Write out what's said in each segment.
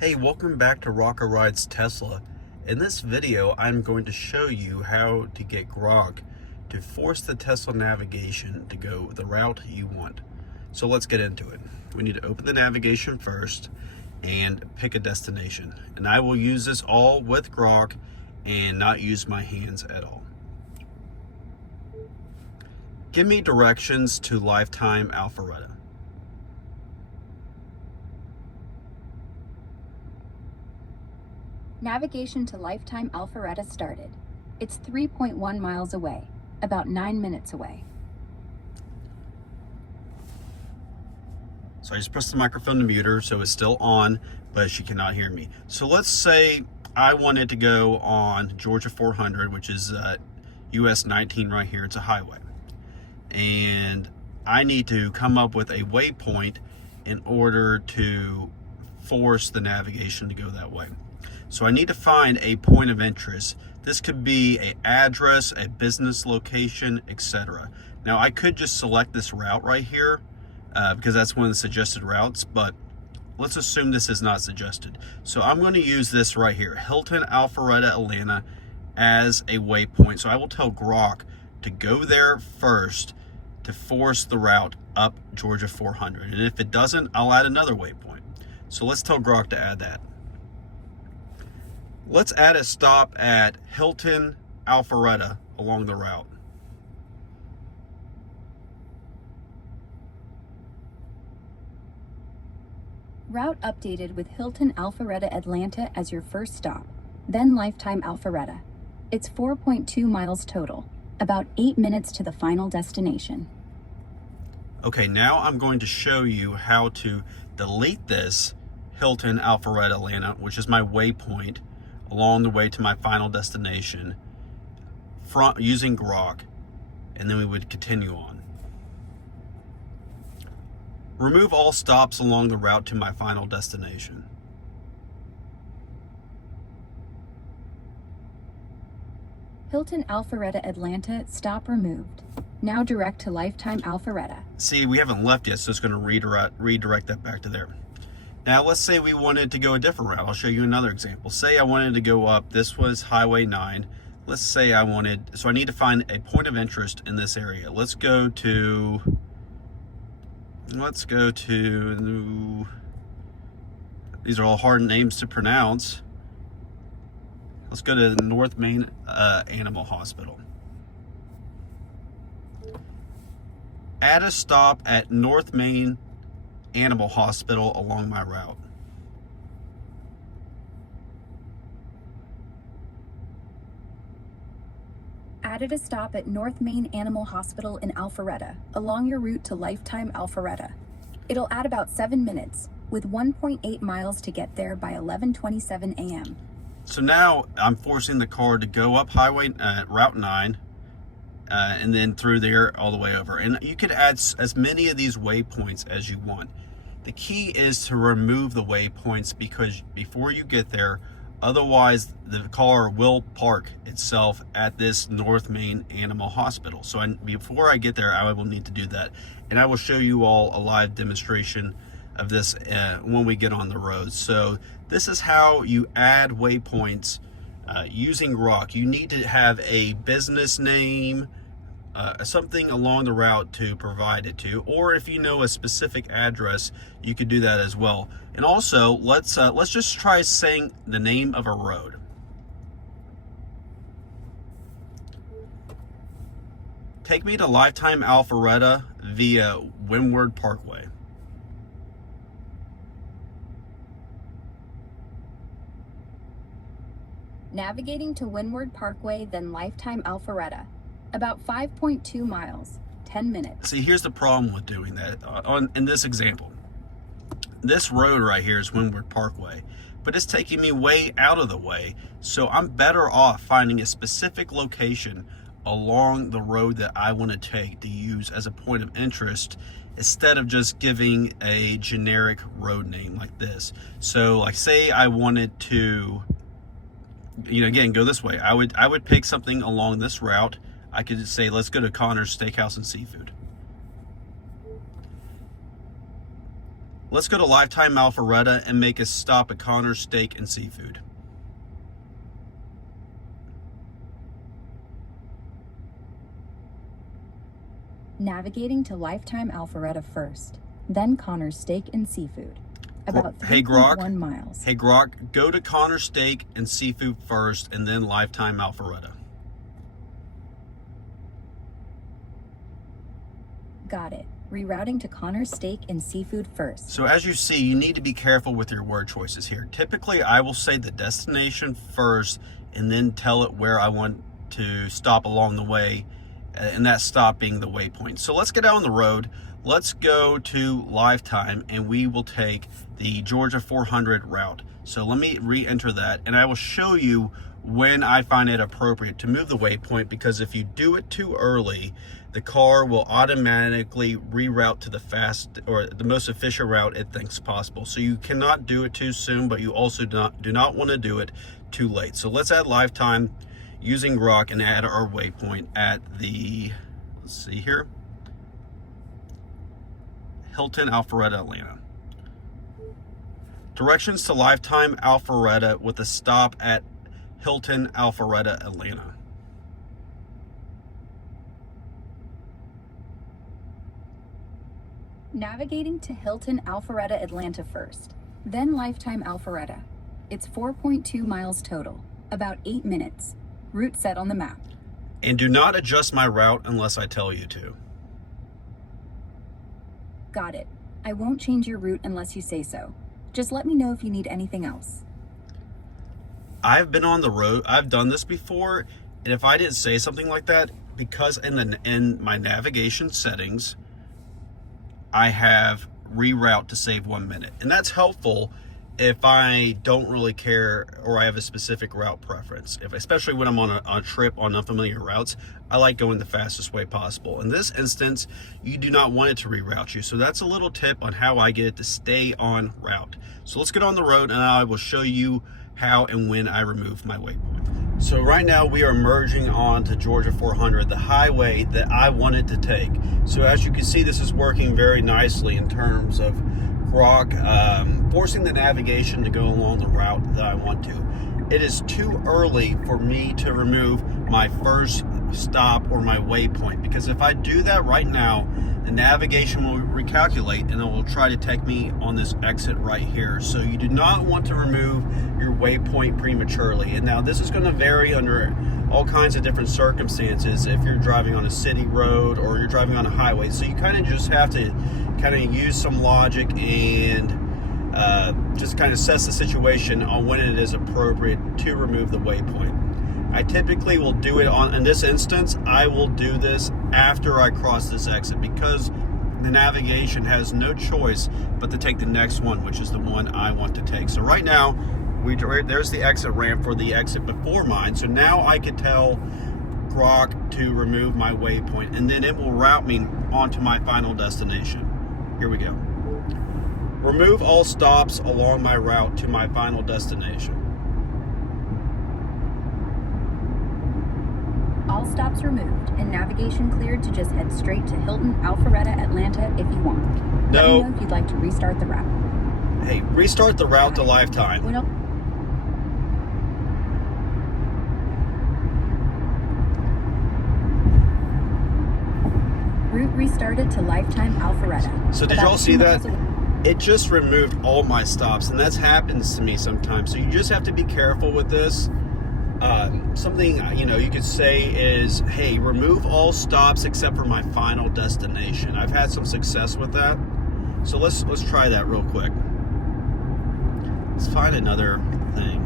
Hey, welcome back to Rocker Rides Tesla. In this video, I'm going to show you how to get Grok to force the Tesla navigation to go the route you want. So let's get into it. We need to open the navigation first and pick a destination. And I will use this all with Grok and not use my hands at all. Give me directions to Lifetime Alpharetta. Navigation to Lifetime Alpharetta started. It's 3.1 miles away, about 9 minutes away. So I just pressed the microphone to mute her, so it's still on, but she cannot hear me. So let's say I wanted to go on Georgia 400, which is US 19 right here. It's a highway. And I need to come up with a waypoint in order to force the navigation to go that way. So I need to find a point of interest. This could be an address, a business location, etc. Now I could just select this route right here because that's one of the suggested routes, but let's assume this is not suggested. So I'm going to use this right here, Hilton, Alpharetta, Atlanta, as a waypoint. So I will tell Grok to go there first to force the route up Georgia 400. And if it doesn't, I'll add another waypoint. So let's tell Grok to add that. Let's add a stop at Hilton, Alpharetta along the route. Route updated with Hilton Alpharetta Atlanta as your first stop, then Lifetime Alpharetta. It's 4.2 miles total, about 8 minutes to the final destination. Okay, now I'm going to show you how to delete this Hilton, Alpharetta, Atlanta, which is my waypoint, along the way to my final destination from using Grok, and then we would continue on. Remove all stops along the route to my final destination. Hilton Alpharetta Atlanta, stop removed. Now direct to Lifetime Alpharetta. See, we haven't left yet, so it's going to redirect that back to there. Now, let's say we wanted to go a different route. I'll show you another example. Say I wanted to go up, this was Highway 9. Let's say I wanted, so I need to find a point of interest in this area. Let's go to, these are all hard names to pronounce. Let's go to the North Main Animal Hospital. Add a stop at North Main Animal Hospital along my route. Added a stop at North Main Animal Hospital in Alpharetta, along your route to Lifetime Alpharetta. It'll add about 7 minutes, with 1.8 miles to get there by 11:27 a.m. So now I'm forcing the car to go up Route 9, and then through there all the way over. And you could add as many of these waypoints as you want. The key is to remove the waypoints because before you get there, otherwise the car will park itself at this North Main Animal Hospital. So before I get there, I will need to do that. And I will show you all a live demonstration of this when we get on the road. So this is how you add waypoints using Grok. You need to have a business name, something along the route to provide it to, or if you know a specific address, you could do that as well. And also, let's just try saying the name of a road. Take me to Lifetime Alpharetta via Windward Parkway. Navigating to Windward Parkway, then Lifetime Alpharetta. About 5.2 miles, 10 minutes. See, here's the problem with doing that. In this example, this road right here is Windward Parkway, but it's taking me way out of the way. So I'm better off finding a specific location along the road that I want to take to use as a point of interest instead of just giving a generic road name like this. So like say I wanted to, again, go this way. I would pick something along this route. I could say, let's go to Connor's Steakhouse and Seafood. Let's go to Lifetime Alpharetta and make a stop at Connor's Steak and Seafood. Navigating to Lifetime Alpharetta first, then Connor's Steak and Seafood. About 3.1 miles. Hey Grok, go to Connor's Steak and Seafood first and then Lifetime Alpharetta. Got it. Rerouting to Connor's Steak and Seafood first. So as you see, you need to be careful with your word choices here. Typically, I will say the destination first and then tell it where I want to stop along the way, and that stop being the waypoint. So let's get out on the road. Let's go to Lifetime and we will take the Georgia 400 route. So let me re-enter that and I will show you when I find it appropriate to move the waypoint, because if you do it too early, the car will automatically reroute to the fast or the most efficient route it thinks possible. So you cannot do it too soon, but you also do not want to do it too late. So let's add Lifetime using Grok and add our waypoint at the, let's see here, Hilton Alpharetta, Atlanta. Directions to Lifetime Alpharetta with a stop at Hilton Alpharetta, Atlanta. Navigating to Hilton Alpharetta, Atlanta first, then Lifetime Alpharetta. It's 4.2 miles total, about 8 minutes. Route set on the map. And do not adjust my route unless I tell you to. Got it. I won't change your route unless you say so. Just let me know if you need anything else. I've been on the road, I've done this before, and if I didn't say something like that, because in my navigation settings, I have reroute to save 1 minute. And that's helpful if I don't really care or I have a specific route preference. Especially when I'm on a trip on unfamiliar routes, I like going the fastest way possible. In this instance, you do not want it to reroute you. So that's a little tip on how I get it to stay on route. So let's get on the road and I will show you how and when I remove my waypoint. So right now we are merging on to Georgia 400, the highway that I wanted to take. So as you can see, this is working very nicely in terms of Grok forcing the navigation to go along the route that I want to. It is too early for me to remove my first stop or my waypoint, because if I do that right now, the navigation will recalculate and it will try to take me on this exit right here. So you do not want to remove your waypoint prematurely. And now this is going to vary under all kinds of different circumstances if you're driving on a city road or you're driving on a highway. So you kind of just have to kind of use some logic and just kind of assess the situation on when it is appropriate to remove the waypoint. I typically will do it in this instance, I will do this after I cross this exit, because the navigation has no choice but to take the next one, which is the one I want to take. So right now, there's the exit ramp for the exit before mine. So now I can tell Grok to remove my waypoint, and then it will route me onto my final destination. Here we go. Remove all stops along my route to my final destination. All stops removed and navigation cleared to just head straight to Hilton Alpharetta, Atlanta if you want. Let me know if you'd like to restart the route. Hey, restart the route to Lifetime. Route restarted to Lifetime Alpharetta. So did y'all see that? It just removed all my stops, and that happens to me sometimes. So you just have to be careful with this. Something you could say is, hey, remove all stops except for my final destination. I've had some success with that. So let's try that real quick. Let's find another thing.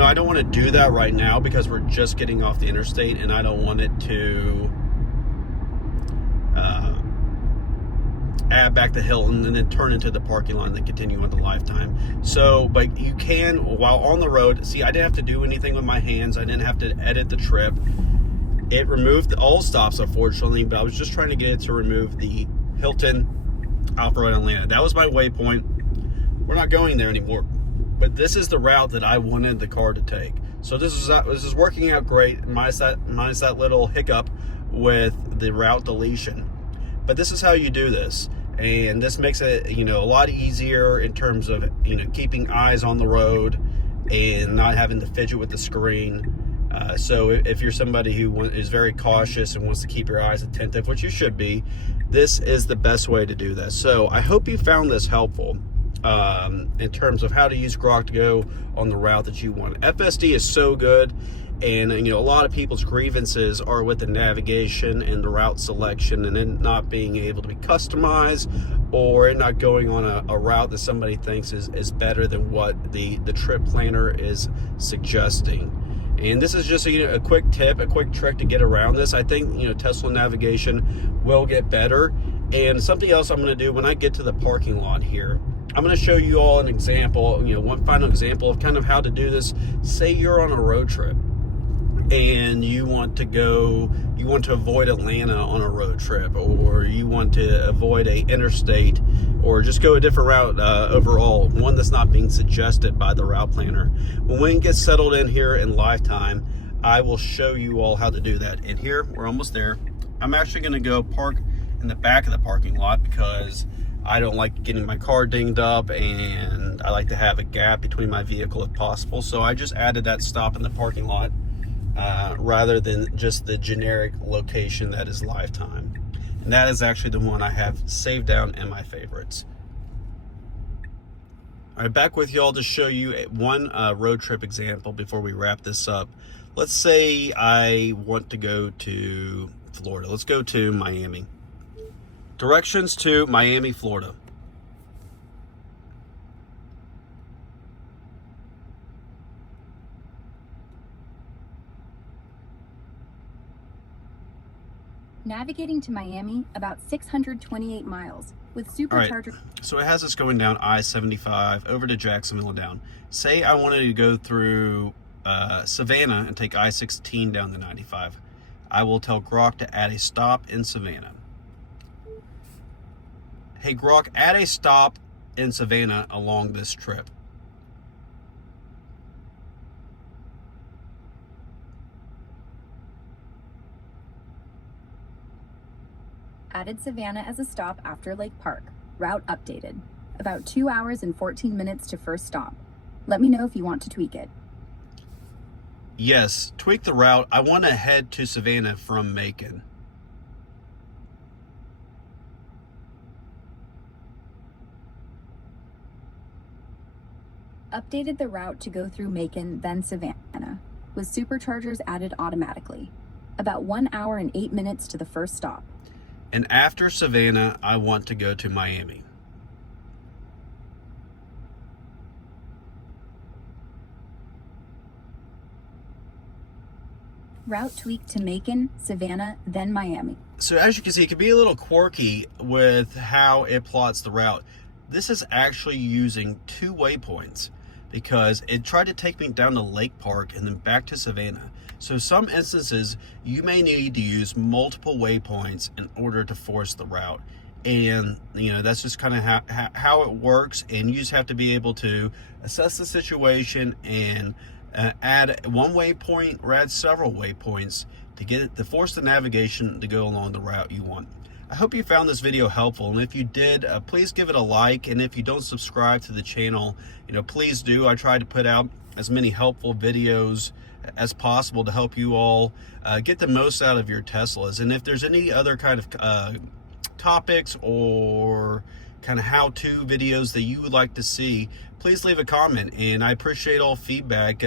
I don't want to do that right now because we're just getting off the interstate and I don't want it to add back to Hilton and then turn into the parking lot and then continue on to Lifetime. So, but you can, while on the road, see, I didn't have to do anything with my hands. I didn't have to edit the trip. It removed all stops, unfortunately, but I was just trying to get it to remove the Hilton Alpharetta, Atlanta. That was my waypoint. We're not going there anymore, but this is the route that I wanted the car to take. So this is working out great, minus that little hiccup with the route deletion. But this is how you do this. And this makes it, a lot easier in terms of, keeping eyes on the road and not having to fidget with the screen. So if you're somebody who is very cautious and wants to keep your eyes attentive, which you should be, this is the best way to do this. So I hope you found this helpful in terms of how to use Grok to go on the route that you want. FSD is so good, and a lot of people's grievances are with the navigation and the route selection, and it not being able to be customized, or it not going on a route that somebody thinks is better than what the trip planner is suggesting. And this is just a quick tip, a quick trick to get around this. I think Tesla navigation will get better. And something else I'm going to do when I get to the parking lot here, I'm going to show you all an example, one final example of kind of how to do this. Say you're on a road trip and you want to avoid Atlanta on a road trip, or you want to avoid a interstate, or just go a different route overall, one that's not being suggested by the route planner. When we get settled in here in Lifetime, I will show you all how to do that. And here, we're almost there. I'm actually going to go park in the back of the parking lot because I don't like getting my car dinged up, and I like to have a gap between my vehicle if possible. So I just added that stop in the parking lot rather than just the generic location that is Lifetime. And that is actually the one I have saved down in my favorites. All right, back with y'all to show you one road trip example before we wrap this up. Let's say I want to go to Florida. Let's go to Miami. Directions to Miami, Florida. Navigating to Miami, about 628 miles, with supercharger. All right, so it has us going down I-75 over to Jacksonville and down. Say I wanted to go through Savannah and take I-16 down to 95. I will tell Grok to add a stop in Savannah. Hey Grok, add a stop in Savannah along this trip. Added Savannah as a stop after Lake Park. Route updated. About 2 hours and 14 minutes to first stop. Let me know if you want to tweak it. Yes, tweak the route. I want to head to Savannah from Macon. Updated the route to go through Macon, then Savannah, with superchargers added automatically. About 1 hour and 8 minutes to the first stop. And after Savannah, I want to go to Miami. Route tweaked to Macon, Savannah, then Miami. So as you can see, it can be a little quirky with how it plots the route. This is actually using 2 waypoints because it tried to take me down to Lake Park and then back to Savannah. So some instances, you may need to use multiple waypoints in order to force the route. And, that's just kind of how it works. And you just have to be able to assess the situation and add one waypoint or add several waypoints to force the navigation to go along the route you want. I hope you found this video helpful, and if you did, please give it a like, and if you don't subscribe to the channel, please do. I try to put out as many helpful videos as possible to help you all get the most out of your Teslas. And if there's any other kind of topics or kind of how-to videos that you would like to see, please leave a comment, and I appreciate all feedback,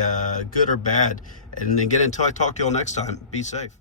good or bad. And again, until I talk to you all next time, be safe.